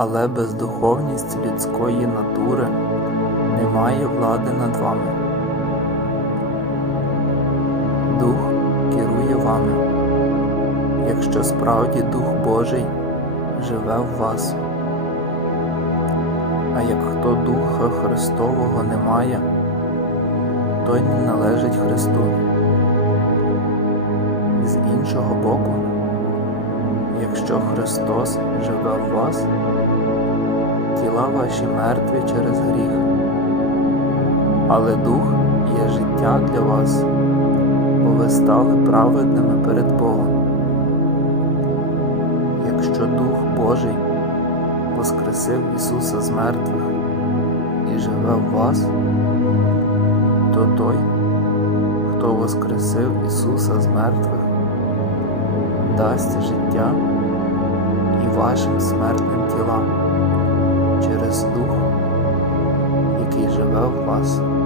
але бездуховність людської натури не має влади над вами. Дух керує вами, якщо справді Дух Божий живе в вас. А як хто Духа Христового не має, той не належить Христу. З іншого боку, якщо Христос живе в вас, тіла ваші мертві через гріх, але Дух є життя для вас, бо ви стали праведними перед Богом. Якщо Дух Божий воскресив Ісуса з мертвих і живе в вас, то той, хто воскресив Ісуса з мертвих, дасть життя і вашим смертним тілам через Дух, який живе в вас.